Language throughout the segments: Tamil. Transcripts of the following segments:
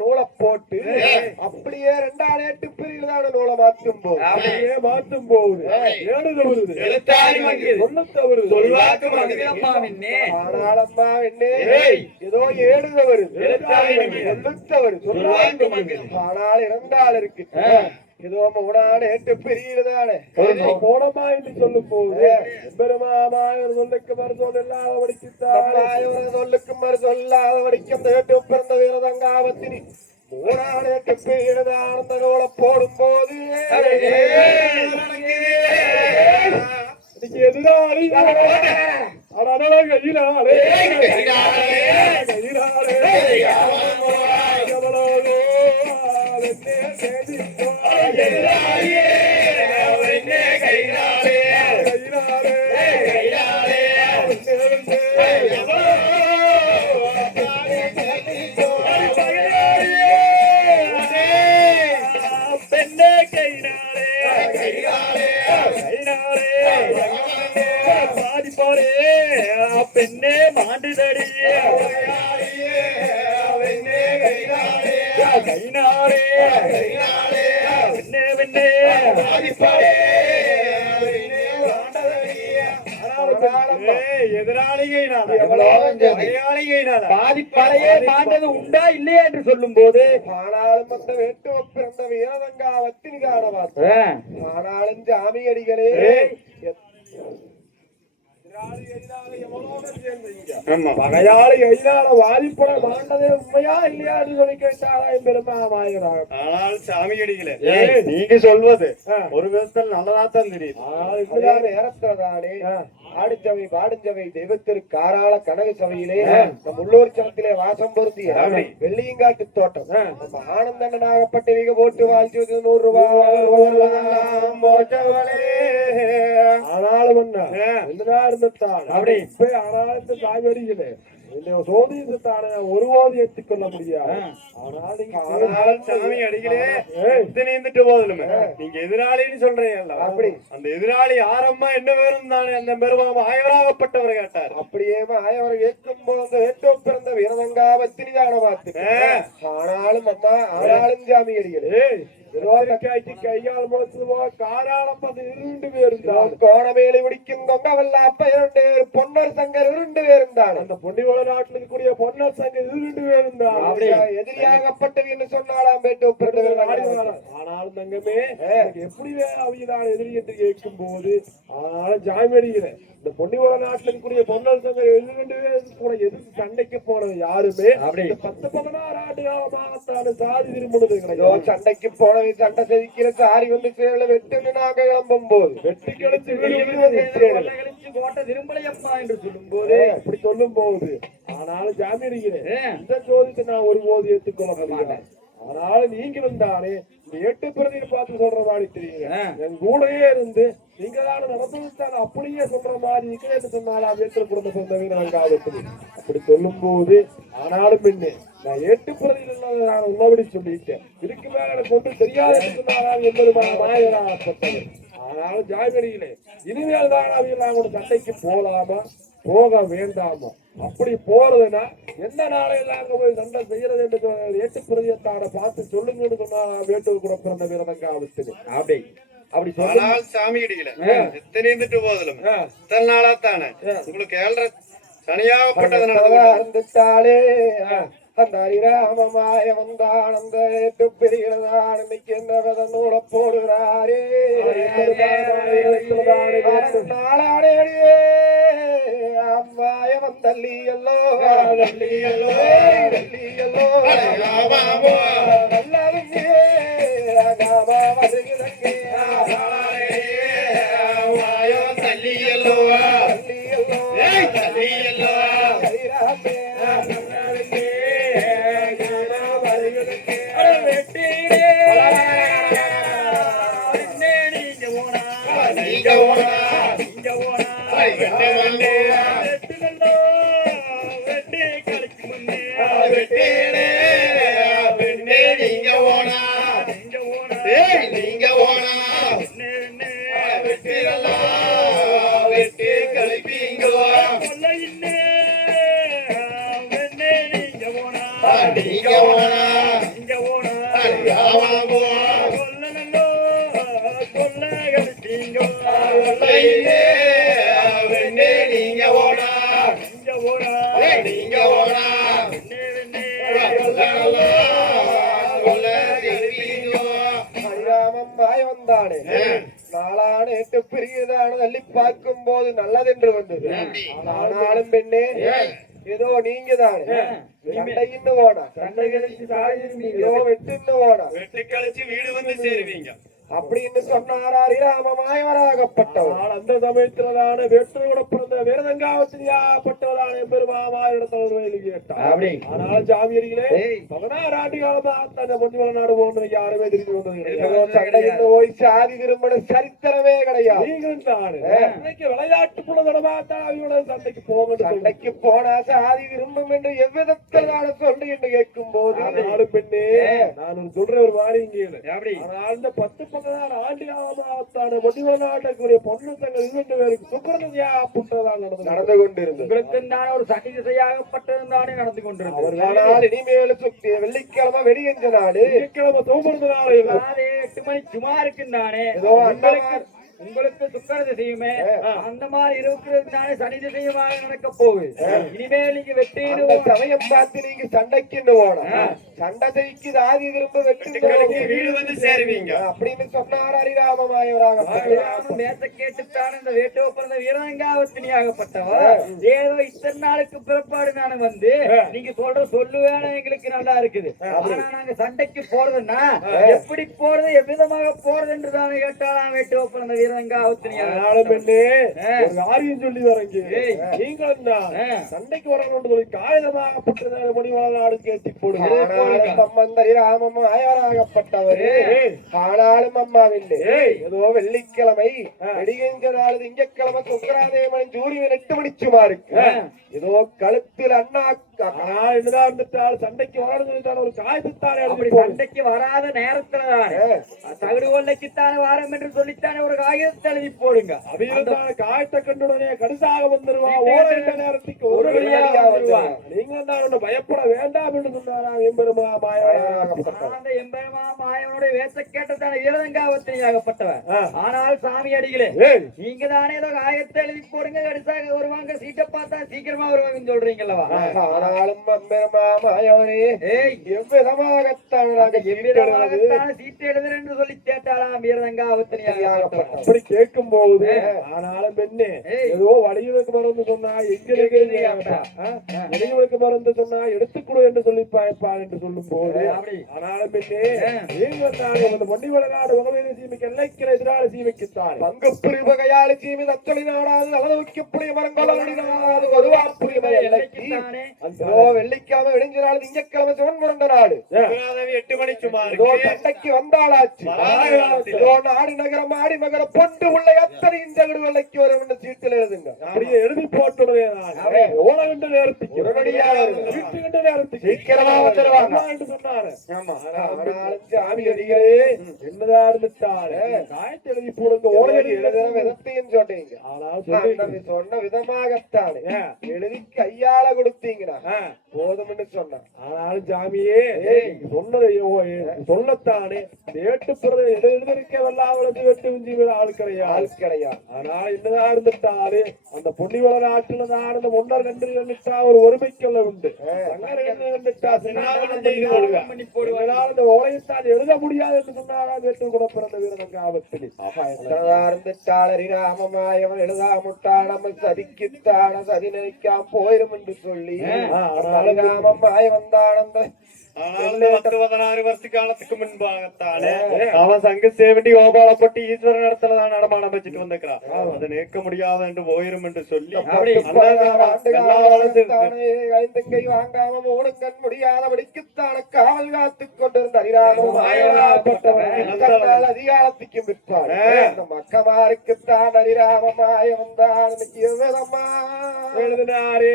நூலை போட்டு அப்படியே 2 8 பிரிவுதான நூலை மாற்றும் போது அப்படியே மாற்றும் போது ஏதோ ஏடுத வருது ஆனால் 2 இருக்கு ஏதோ 3 8 பிரிவுதானே போனமா என்று சொல்லும் போது பெருமாமாய் சொல்லுக்கு மறுசொல் இல்லாத வடித்தாய் சொல்லுக்கு மறுசொல் இல்லாத வடிக்கும் பிறந்த வீரதங்காவத்தினி 3 8 பிரிவுதான் அந்த நூலை போடும் போது எதிராளி பெண்ணே மாண்டுதடி கைனாரே பெண்ணே பெண்ணே பாதிப்படையே மாண்டது உண்டா இல்லையா என்று சொல்லும் போது ஆனாலும் அந்த வேட்டு பிறந்த வீரதங்காவத்தின் காணவார் ஆனாலும் ஜாமியடிகளே பகையாளி எதிரான வாதிப்புட மாண்டதே உண்மையா இல்லையா என்று சொல்லி கேட்டாராம் பெருமாமாயிரம். ஆனால் சாமியடிகளே நீங்க சொல்வது ஒரு விதத்தில் நல்லதாத்தான் தெரியும். நேரத்தானே ஆடுச்சவை பாடுஞ்சவை தெய்வத்திற்கு காராள கனக சபையிலே நம் உள்ளூர் சனத்திலே வாசம் பொருத்திய வெள்ளியங்காட்டு தோட்டம் நம்ம ஆனந்தனாகப்பட்ட மிக போட்டு வாழ்த்து 100 ரூபாய். ஆனாலும் இருந்துட்டான் அப்படி இப்ப ஆனாலும் தாய் வருகிறேன் சோதித்தான ஒருவாது ஏற்றுக்கொள்ள முடியாது. சாமி அடிகளே இருந்துட்டு போதிலுமே நீங்க எதிராளின்னு சொல்றீங்க அப்படி அந்த எதிராளி யாரம்மா என்ன பேரும் தானே அந்த பெருமாம் ஆயவராகப்பட்டவர் கேட்டார். அப்படியே ஆயவர் கேட்கும் போது ஏற்றோ பிறந்த வீரதங்காவத்தினி தான பார்த்து ஆனாலும் அம்மா ஆனாலும் சாமி அடிகளே கையால் காராளம் 2 பேரும் கோணமேலி பிடிக்கும் கொங்கவல்ல அப்ப 2 பேர் பொன்னர் சங்கர் 2 பேரும் தான் அந்த பொன்னிவள நாட்டில் இருக்கக்கூடிய பொன்னர் சங்கர் 2 பேரும் தான் எதிரியாகப்பட்டது என்று சொன்னாலாம் ஆனாலும் தங்கமே எப்படி அவைதான் எதிரி என்று கேட்கும் போது ஆனாலும் ஜாமீடுகிறேன் இந்த பொன்னிவள நாட்டில் இருக்கக்கூடிய பொன்னர் சங்கர் 2 பேரும் கூட எதிர்த்து சண்டைக்கு போனது யாருமே 10-16 ஆண்டு காலமாகத்தான சாதி திரும்பினது கிடையாது. சண்டைக்கு போன சண்டை செதுக்கிற சாரி வந்து சேரல வெட்டு நாங்க கிளம்பும் போது வெட்டி கழிச்சு போட்ட திரும்பலையப்பா என்று சொல்லும் போது அப்படி சொல்லும் போது ஆனாலும் ஜாமீனிக்கிறேன் இந்த சோதித்து நான் ஒருபோது ஏற்றுக்கொள்ள மாட்டேன். ஆனாலும் நீங்களும் தானே இந்த 8 பிரதியை பார்த்து சொல்ற மாதிரி தெரியுங்க என் கூடயே இருந்து நீங்க தானே நடந்துட்டான அப்படியே சொல்ற மாதிரி சொன்னாலும் வேற்று குடும்ப சொந்தவீரங்காவத்து அப்படி சொல்லும் போது ஆனாலும் என்ன நான் 8 பிரதியில் நான் உள்ளபடி சொல்லிட்டேன். இதுக்கு மேல எனக்கு ஒன்றும் தெரியாத சொன்னாலும் என்பது மாயப்பட்டது. ஆனாலும் ஜாமீனிகளே இனிமேல் தான் அவங்க சண்டைக்கு போலாமா போக வேண்டாமா அப்படி போறதுன்னா எந்த நாளையில அங்க போய் சண்டை செய்யறது என்று 8 பிரதியத்தான பார்த்து சொல்லுங்கன்னு சொன்னா வேட்டு கூட பிறந்த வீரதங்காவத்து அப்படி அப்படி சொன்னால் சாமியடிகளே எத்தனை இருந்துட்டு போதிலும் இத்தனை நாளாத்தானே உங்களுக்கு 7 சனியாகப்பட்டது நடந்துட்டாலே அந்த அரிராமமாய வந்தான் அந்த 8 பிரிகிறதான் இன்னைக்கு என்ன வித நூலை போடுறாரே நாளாடே அம்மாய வந்தல்லியல்லோ ஓனா இங்க ஓனா ராமா போனா கொல்லனோ கொல்ல கடிச்சீங்க வெள்ளையிலே வெண்ணே நீங்க ஓனா இங்க ஓனா நீங்க ஓனா வெண்ணே ஹரிராமம்மாய் வந்தானே நாளான எட்டு பிரியுதான தள்ளி பார்க்கும் போது நல்லதென்று வந்தது ஆனாலும் பெண்ணே ஏதோ நீங்க தானே சண்டைன்னு போனா சண்டை கழிச்சு ஏதோ வெட்டுன்னு போனா வெட்டி கழிச்சு வீடு வந்து சேருவீங்க அப்படின்னு சொன்னார் ஹரிராமமாயவராகப்பட்டவர் அந்த சமயத்திலான வேற்றோட பிறந்த வேதங்காவத்தியாப்பட்டவரான பெருமாமாயிடத்தில் கேட்டார் ஆனால் ஜாமியர்களே 16 ஆண்டு காலமா அந்த பொன்னிவள நாடு போன்ற யாருமே தெரிந்து கொண்டது சண்டையில் போய் சாதி திருமண சரித்திரமே கிடையாது நீங்களும் தான் இன்னைக்கு விளையாட்டு புலதடமாத்தான் அவங்களோட சண்டைக்கு போகணும் சண்டைக்கு போனா சாதி விரும்பும் என்று எவ்விதத்திலான சொல்லு என்று கேட்கும் போது நாலு பெண்ணே நான் சொல்ற ஒரு மாதிரி இங்கே அந்த 10 ஆண்டு காலமாகத்தான பொன்னிவள நாட்டுக்குரிய பொண்ணு தங்கள் 2 பேருக்கு சுப்பிரமணியா புற்றதான் நடந்து கொண்டிருந்தது உங்களுக்கு தான் ஒரு சனி திசையாகப்பட்டதுதானே நடந்து கொண்டிருந்தது அவர்களால் இனிமேல் வெள்ளிக்கிழமை வெடியஞ்ச நாடு வெள்ளிக்கிழமை தோம்புறது நாள் 8 மணி சுமாருக்கு தானே ஏதோ உங்களுக்கு சுக்கர திசையுமே அந்த மாதிரி இருக்கிறதுனால சனி திசையுமாக நடக்க போகுது இனிமேல் நீங்க வெட்டிடுவோம் சமயம் பார்த்து நீங்க சண்டைக்கு போகணும் சண்டை செய்க்கு ஆதி திரும்ப வெட்டி வீடு வந்து சேருவீங்க அப்படின்னு சொன்னார் ஹரிராமமாயவராக பேச கேட்டுத்தான் இந்த வேட்டோ பிறந்த வீரங்காவத்தினியாகப்பட்டவர் ஏதோ இத்தனை நாளுக்கு பிறப்பாடு நான் வந்து நீங்க சொல்ற சொல்லுவேன எங்களுக்கு நல்லா இருக்குது ஆனா நாங்க சண்டைக்கு போறதுன்னா எப்படி போறது எவ்விதமாக போறது என்று தானே கேட்டாலாம் வேட்டோ பிறந்த சொல்லி வரங்க நீங்களும் தான் சண்டைக்கு வரணும் சொல்லி காகிதமாகப்பட்ட மணிவாள கேட்டி போடுங்க சம்பந்தரி ராமம் ஆயாராகப்பட்டவர் ஆனாலும் அம்மாவில்லை ஏதோ வெள்ளிக்கிழமை வெடிகின்ற நாள் திங்கக்கிழமை சுக்கராதேவனை ஜூரியன் 8 மணி சுமாருக்கு ஏதோ கழுத்தில் அண்ணா என்னதான் இருந்துட்டால் சண்டைக்கு வரணும் ஒரு காயத்தானே அப்படி சண்டைக்கு வராத நேரத்துல தகுடு கொள்ளைக்குத்தானே வாரம் என்று சொல்லித்தானே ஒரு காகிதத்தை எழுதி போடுங்க அபிதான காயத்தை கண்டுடனே கடுசாக வந்துருவா ஓர நேரத்துக்கு ஒரு வழியாக வருவா நீங்க தான் பயப்பட வேண்டாம் என்று சொன்னாராம் எம்பெருமா மாயவனாக எம்பெருமா மாயவனுடைய வேச கேட்டதான வீரதங்காவத்தினியாகப்பட்டவர் ஆனால் சாமி அடிகளே நீங்க தானே ஏதோ காயத்தை எழுதி போடுங்க கடுசாக வருவாங்க சீட்டை பார்த்தா சீக்கிரமா வருவாங்கன்னு சொல்றீங்களவா ஆனாலும் எம்பெருமா மாயவனே எவ்விதமாகத்தான் சீட்டு எழுதுறேன் என்று சொல்லி கேட்டாலாம் வீரதங்காவத்தினியாக அப்படி கேட்கும் போது ஆனாலும் பெண்ணே ஏதோ வடிவுக்கு மருந்து சொன்னா எங்களுக்கு மருந்து சொன்னா எடுத்துக்கொடு என்று சொல்லி பாய்ப்பார் என்று சொல்லும் போது ஆனாலும் பெண்ணே பொன்னிவள நாடு உகவேதி சீமைக்கு எல்லைக்கிற எதிராளி சீமைக்குத்தான் பங்கு பிரிவகையாளி சீமி தச்சொலி நாடாது அளவுக்கு புளிய மரங்களாது ஒருவாப்புரிய வெள்ளிக்கிழமை வெடிஞ்ச நாள் திங்கக்கிழமை சிவன் முரண்ட நாடு 8 மணி சுமார் சண்டைக்கு வந்தாளாச்சு நாடு நகரம் ஆடி மகர பொண்டு உள்ள எத்தனை இந்த விடுவலைக்கு வரும் என்று சீட்டில் எழுதுங்க அப்படியே எழுதி போட்டுடவே நேரத்துக்கு சீக்கிரமா வந்துருவாங்க என்று சொன்னாரு சாமி அடிகளே என்னதான் இருந்துட்டாரு காயத்தை எழுதி போடுங்க ஓலையடி எழுதுற விதத்தையும் சொன்னீங்க ஆனால் சொன்ன விதமாகத்தானே எழுதி கையால கொடுத்தீங்கன்னா போதும் என்று சொன்னான் ஆனாலும் சாமியே சொன்னதை சொல்லத்தானே வேட்டு பிறகு எழுதிருக்க வல்லாவளத்து வெட்டு விஞ்சி ஆள் கிடையாது ஆனா என்னதான் இருந்துட்டாரு அந்த பொன்னிவள நாட்டுல தான் அந்த முன்னர் கண்டுட்டா ஒரு ஒருமைக்கல்ல உண்டு அந்த ஓலையத்தான் எழுத முடியாது என்று சொன்னாரா வேட்டு கூட பிறந்த வீரதங்காவத்தில் இருந்துட்டாள் ஹரிராமமாயவன் எழுதாமுட்டான் நம்ம சதிக்குத்தான சதி நினைக்காம போயிரும் என்று சொல்லி ஹரிராமமாய வந்தான் அந்த 16 வருஷ காலத்துக்கு முன்பாகத்தானே அவன் சங்க சேவண்டி கோபாலப்பட்டி ஈஸ்வரன் இடத்துல தான் நடமாடம் வச்சுட்டு வந்திருக்கிறான் அதை நிற்க முடியாது என்று போயிரும் என்று சொல்லி ஐந்தங்கை வாங்காம மூடுங்கண் முடியாதபடிக்குத்தான காவல் காத்துக் கொண்டிருந்த ஹரிராமம் அதிகாரத்துக்கும் விற்பார் மக்கமாருக்குத்தான் ஹரிராமமாய வந்தான் விதமா எழுதினாரே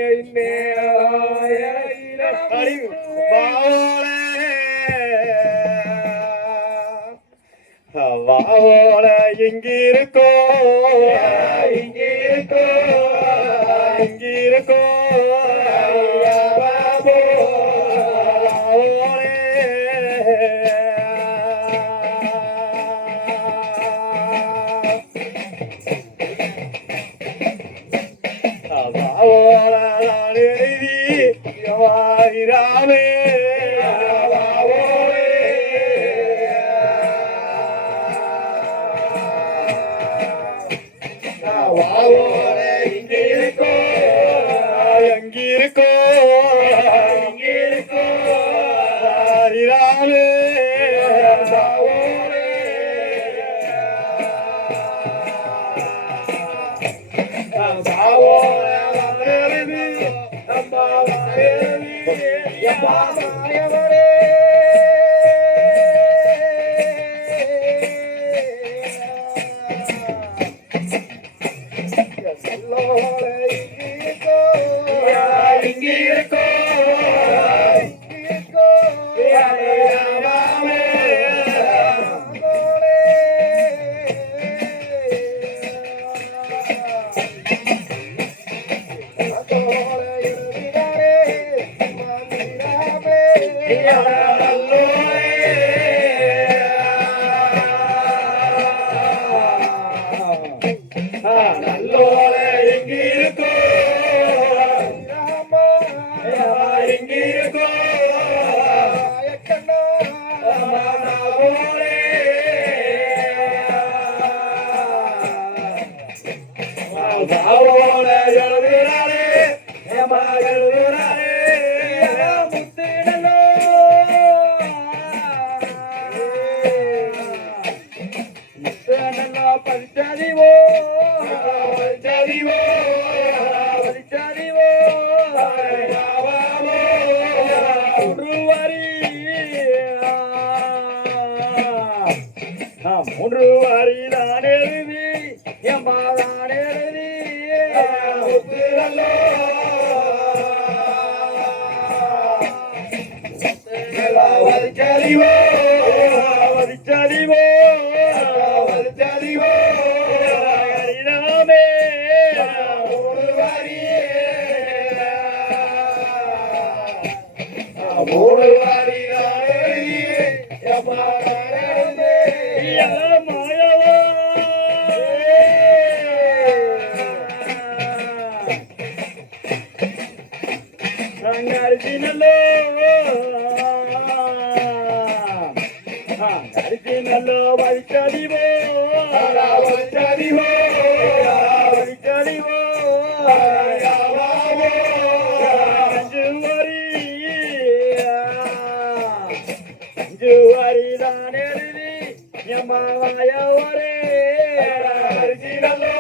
வாவோல எங்கிருக்கோ எங்கிருக்கோ மூன்று வரி தான் எழுதி எம்மா தான் எழுதி வரிச்சரிவோ வரிச்சரிவோ வரிச்சரிவோ ஹரிநாமே மூணு வரியே மூணு வரி தான் எழுதி எம்மா தான் எழுதி மாயவா அரிசினல்லோ அரிசினல்லோ வரிச்சடிவோ வரிச்சடிவோ வரிச்சடிவோ அஞ்சுவரி தான் எழுதி எம்மாவாயவரே அரிசினல்லோ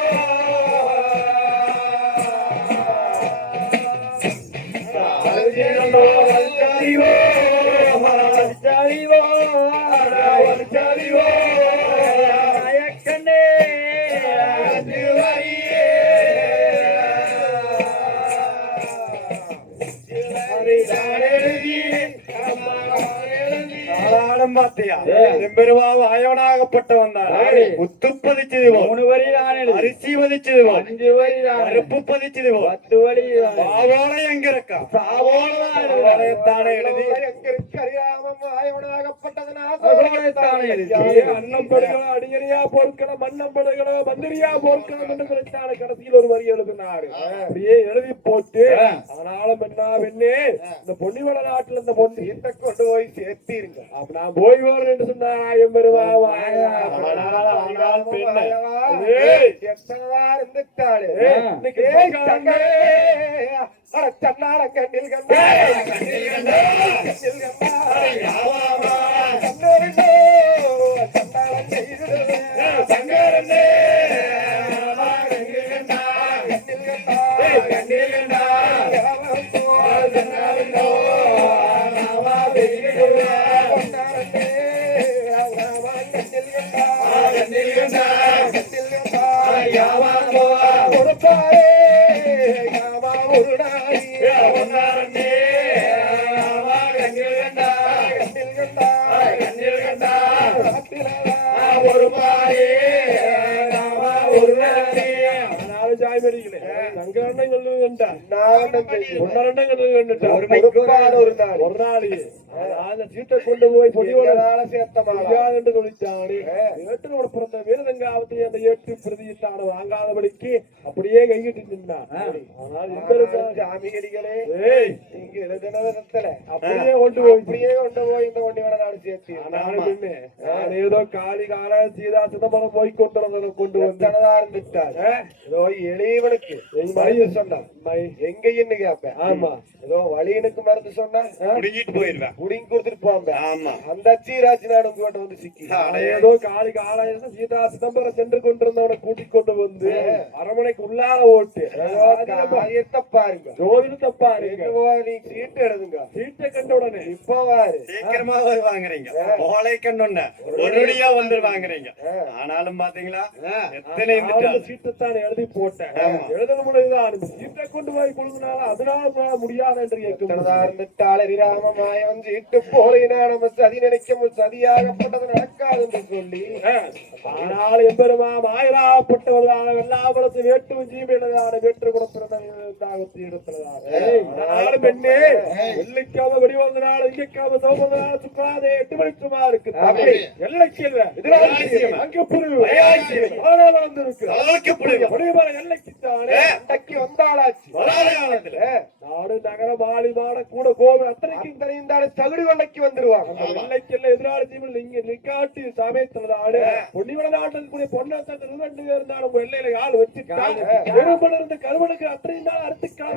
வரிச்சடிவோ வரிச்சடிவோ வரிச்சடிவோ நாயக்கண்ணே அஞ்சுவரியே ஆயவனாகப்பட்டவன் முத்து பதிச்சதுவோ அரிசி பதிச்சதுவோ அருப்பு பதிச்சதுவோ பாவோட எங்க இருக்கா பாவோடத்தானே எழுதி அன்னம் படுகளோ அடியறியா போர்க்களம் மன்னம் படுகளோ மந்திரியா போர்க்களம் என்று நினைத்தான கடைசியில் ஒரு வரி எழுதினாரு அப்படியே எழுதி போட்டு ஆனாலும் என்ன பெண்ணே இந்த பொன்னிவள நாட்டுல இந்த பொண்ணு இந்த கொண்டு போய் சேர்த்தீருங்க அப்ப நான் போய் வரேன் என்று சொன்னாயம் பெருவா இருந்துட்டாரு இன்னைக்கு சன்னாட கண்ணில் கண்டா ஒரு நாள் சீட்டை கொண்டு போய் பொடியோட சேர்த்து சொல்லிட்டாரு ஏற்றோட பிறந்த வீரதங்காவத்தை அந்த ஏற்று பிரதியிட்டான வாங்காதபடிக்கு அப்படியே கையிட்டு நின்றான். ஆனால் ஜாமிகடிகளே இங்க எழுதினத்துல அப்படியே கொண்டு போய் இந்த ஒண்டிவர நாடு சேர்த்து நான் ஏதோ காலி கால சீதா சிதம்பரம் போய் கொண்டு வந்து இருந்துட்டார். ஏதோ எளியவனுக்கு சொன்னான் எங்கன்னு கேப்பேன். ஆமா ஏதோ வழியனுக்கு மருந்து சொன்னா போயிருவேன் குடிங்க கொடுத்துட்டு போங்க. ஆமா அந்த சீராட்சி நாடு உங்ககிட்ட வந்து சிக்கி ஏதோ காலி காலையில சீதா சிதம்பரம் சென்று கொண்டிருந்தவனை கூட்டிக் கொண்டு வந்து அரமனைக்கு உள்ளார ஓட்டு தப்பாருங்க ஜோதிட தப்பாருங்க நீ சீட்டு எடுதுங்க சீட்டை கண்ட உடனே இப்ப வாரு சீக்கிரமா வாங்குறீங்க ஓலை கண்டோன்ன ஒருடியா வந்து வாங்குறீங்க. ஆனாலும் பாத்தீங்களா எத்தனை சீட்டைத்தான் எழுதி போட்டேன். எழுத முடியுதான் சீட்டை கொண்டு போய் கொடுங்கனால அதனால முடியாது என்று கேட்கும். மாயம் சீட்டு போலினா நம்ம சதி நினைக்கும் சதியாகப்பட்டது நடக்காது என்று சொல்லி ஆனால் எம்பெருமா மாயராகப்பட்டவர்களான வெள்ளாபுரத்து வேட்டு ஜீவியனதான வேற்று குணத்தினதாகத்தி எடுத்துள்ளதான பெண்ணே வெள்ளிக்காம வெடிவந்த நாள் இங்கைக்காம சோமந்த நாள் சுற்றாதே 8 மணி சும்மா இருக்கு எல்லைக்கு அங்கே புரிவு எல்லைக்குத்தானே அன்றைக்கு வந்தாளாச்சு நாடு நகர மாலி மாட கூட கோவில் அத்தனைக்கும் தெரிந்தாலே தகுதி கொண்டைக்கு வந்துருவாங்க. வெள்ளைக்கெல்லாம் எதிராளி தீவில் இங்க நிக்காட்டி சமயத்துலதாடு பொன்னிவள நாட்டில் கூடிய பொன்னாசங்கள் 2 பேர் இருந்தாலும் எல்லையில ஆள் வச்சுட்டாங்க. பெரும்பல இருந்த கருவனுக்கு அத்தனையும் நாள் அறுத்துக்காக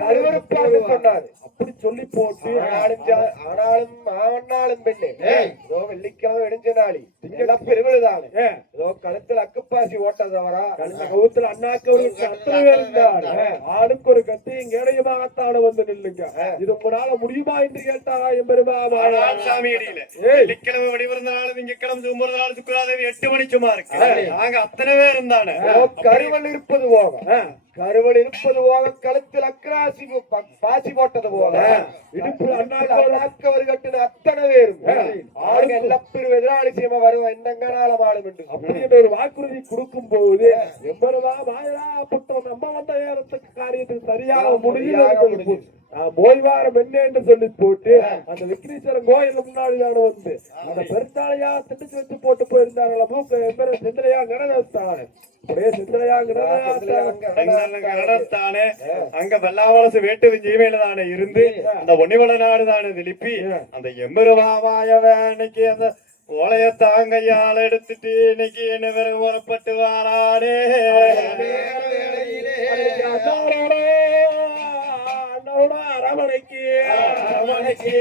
சொன்னாரு. அப்படி சொல்லி போட்டு ஆனாலும் பெண்ணே ஏதோ வெள்ளிக்கிழமை வெடிஞ்ச நாளி திங்கெல்லாம் பெருவிழுதானே ஏதோ கழுத்துல அக்குப்பாசி ஓட்டதவரா கழுத்த கவுத்துல அண்ணாக்கவர்களுக்கு அத்தனை பேர் இருந்தாரு. ஆளுக்கு ஒரு கத்தியும் கேடயமாகத்தான வந்து வந்து நில்லுங்க இது உங்களால முடியுமா என்று கேட்டாரா எம்பெருமா ஆனால் சாமி அடியில வெள்ளிக்கிழமை வடிவிருந்த நாள் திங்கக்கிழமை சுமர்ந்த நாள் சுக்கராதேவி 8 மணி சும்மா இருக்கு நாங்க அத்தனை பேர் இருந்தானே கருவல் இருப்பது போக கருவல் இருப்பது போக கழுத்தில் அக்கராசி பாசி போட்டது போல இடுப்பில் அண்ணாக்கவர் கட்டின அத்தனை பேரும் ஆளுங்க எல்லாப்பெரும் எதிராளி செய்ய வருவோம் என்னங்கனால வாழும் என்று அப்படி என்ற ஒரு வாக்குறுதி கொடுக்கும் போது எவ்வளவா மாயரா புத்தம் நம்ம வந்த நேரத்துக்கு காரியத்துக்கு சரியாக முடியும் ஓய்வாரம் என்ன என்று சொல்லி போட்டு அந்த விக்னேஸ்வரன் கோயில் முன்னாடியான வந்து அந்த பெருத்தாளையா திட்டுச்சு வச்சு போட்டு போயிருந்தாங்களா மூக்க சிந்தனையா நடந்தானே அப்படியே சிந்தனையா நடத்தானே அங்க வெள்ளாவளசு வேட்டு ஜீமையில தானே இருந்து அந்த ஒன்னிவள நாடு தானே திருப்பி அந்த எம்பெருமாவாயவ இன்னைக்கு அந்த ஓலையத்தாங்கையால் எடுத்துட்டு இன்னைக்கு என்ன பிறகு புறப்பட்டு வாரானே அரமணைக்கு அரமணைக்கு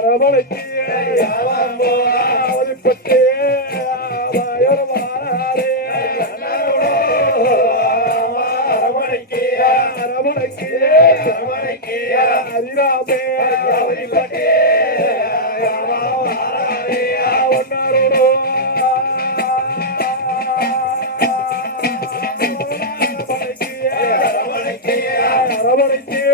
அரமணைக்கு அவதிப்பட்டு அரமணைக்கு அரமணைக்கு அரமணைக்கு அதிராமே அவதிப்பட்டு ஒன்னாரோடோ அரமணைக்கு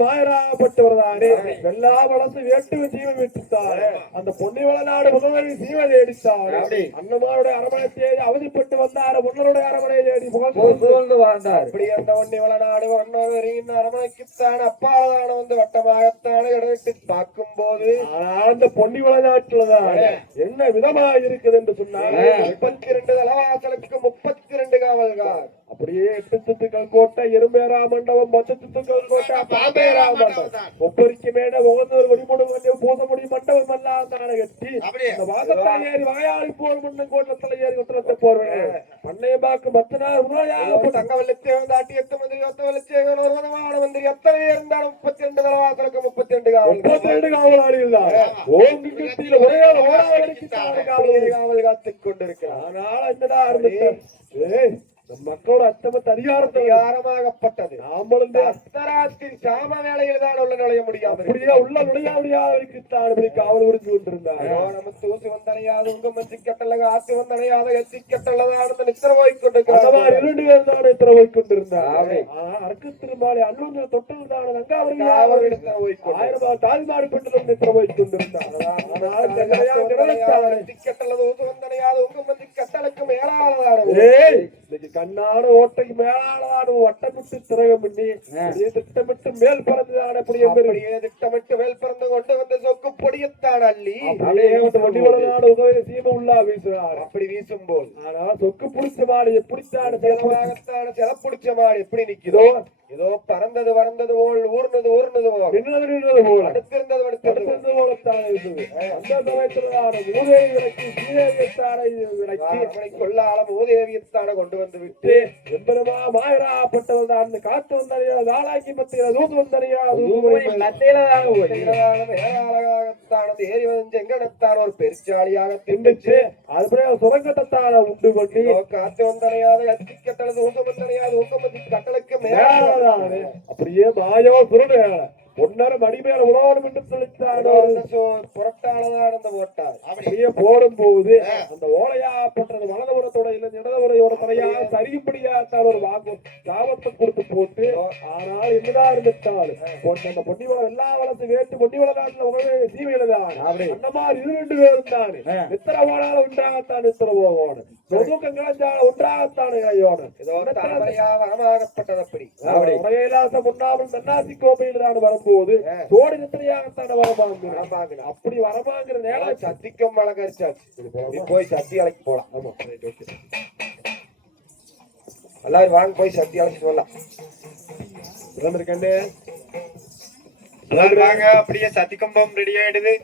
மாயராகப்பட்டவர்தானே எல்லா வளர்த்து வேட்டு ஜீவன் விட்டுத்தாரு அந்த பொன்னிவள நாடு முதல்வரி சீவனை அடித்தாரு அண்ணமாருடைய அரமனை தேடி அவதிப்பட்டு வந்தாரு முன்னருடைய அரமனை தேடி புகழ்ந்து வாழ்ந்தார் இப்படி அந்த பொன்னிவள நாடு ஒன்னொரு அரமனைக்குத்தான் அப்பாலதான வந்து வட்டமாகத்தான இடத்தை பார்க்கும் போது ஆனால் அந்த பொன்னிவள நாட்டுலதான் என்ன விதமா இருக்குது என்று சொன்னார் 32 தலவாசலுக்கு 32 காவல்கார் அப்படியே 8 சுத்துக்கள் கோட்டை எறும்பேரா மண்டபம் 10 சுத்துக்கள் கோட்டை பாம்பேரா மண்டபம் ஒப்பரிக்கு மேல ஒவ்வொரு ஒளிமுடி பூசமுடி மண்டபம் எல்லாம் தானே கட்டி அந்த வாசத்தால் ஏறி வாயாளி போர் முன்னும் கோட்டத்தில் ஏறி உத்தரத்தை போடுவேன் பண்ணைய பாக்கு 10 நாள் உணவாக தங்க வெள்ளத்தை தாட்டி 8 மந்திரி 10 வெள்ளத்தை ஒரு வனமான மந்திரி எத்தனை பேர் இருந்தாலும் 32 தலவாசலுக்கு 32 காவலாளிகள் தான் ஓங்கி கட்டியில் ஒரே ஓடாவடிக்கு காவல் காத்துக் கொண்டிருக்கிறார் ஆனால் என்னதான் இருந்துச்சு மக்களோட அத்தமத்து அதிகாரமாகப்பட்டது நாமளும் அர்த்தராத்திரி சாம வேலையில் தான் உள்ள நுழைய முடியாது அப்படியே உள்ள நுழைய முடியாதவருக்கு காவல் புரிஞ்சு கொண்டிருந்தார் நம்ம தூசி வந்தனையாது உங்க மஞ்சி கட்டலக ஆத்து வந்தனையாத எத்தி கட்டலதான் நித்திர போய் கொண்டிருக்கிறார் 2 பேர் தான் நித்திர போய் கொண்டிருந்தார் அர்க்கு திருமாலை அண்ணு தொட்டில் அவர்கள் ஆயிரம் தாய்மாடு பெண்களும் நித்திர போய் கொண்டிருந்தார் கட்டலது ஊத்து வந்தனையாது உங்க மஞ்சி கட்டலுக்கு மேலாளதான கண்ணாட ஓட்டைக்கு மேலாளதான வட்டமிட்டு திரகம் பண்ணி திட்டமிட்டு மேல் பறந்துதான் அப்படியே திட்டமிட்டு மேல் பறந்து கொண்டு வந்து சொக்கு பொடியத்தான் அள்ளி சீம உள்ளா வீசுறார் அப்படி வீசும் போது ஆனா சொக்கு புடிச்ச மாடு எப்படித்தான சிலமாகத்தான சில புடிச்ச மாடு எப்படி நிக்குதோ ஏதோ பறந்தது வறந்தது போல் ஊர்னது போல் அடுத்திருந்தது போலத்தான அந்த சமயத்திலான மூதேவி விளக்கி சீதேவியத்தான விளக்கி கொள்ளாளம் மூதேவியத்தான கொண்டு வந்து விட்டு எம்பெருமா மாயராப்பட்டவர் தான் காத்து வந்தனையா நாளாக்கி பத்திர தூது வந்தனையா வேளாளகாகத்தானது ஏறி வந்து எங்கடத்தான ஒரு பெருச்சாலியாக திண்டுச்சு அதுபடியே சுரங்கட்டத்தான உண்டு பண்ணி காத்து வந்தனையாத அத்தி கட்டளது ஊக்க வந்தனையாது ஊக்கமத்தி கட்டளுக்கு மேலான அப்படியே மாயோ சுருடு பொன்னர மணி மேல உலகம் என்று புரட்டாளதான் போட்டார் அப்படியே போடும் போது அந்த ஓலையா பண்றது வலதுபுறத்தோட இல்ல இடதுபுறையோட தலையா சரியும்படியாத்தான் ஒரு வாக்கு சாபத்தை கொடுத்து போட்டு ஆனால் என்னதான் இருந்துட்டாலும் அந்த பொன்னிவளம் எல்லா வளர்த்து வேட்டு பொன்னிவள நாட்டுல உணவு சீமையில்தான் அந்த மாதிரி இது 2 பேரும் தானே எத்தனை போனாலும் ஒன்றாகத்தான் எத்தனை போகணும் சொதுக்கம் கிளஞ்சாலும் ஒன்றாகத்தானே கையோணும் வரமாகப்பட்டது அப்படி உலகையிலாச முன்னாமல் தன்னாசி கோப்பையில் தான் வரும்போது தோடு நித்திரையாகத்தான வரமாங்க அப்படி வரமாங்கிற நேரம் சத்திக்கும் மழை கரிச்சாச்சு போய் சத்தி அழைக்கு போலாம் ஆமா எல்லாரும் வாங்க போய் சத்தி அழைச்சிட்டு வரலாம் இருக்கேன் எல்லாரும் வாங்க அப்படியே சத்திகம்பம் ரெடி ஆயிடுது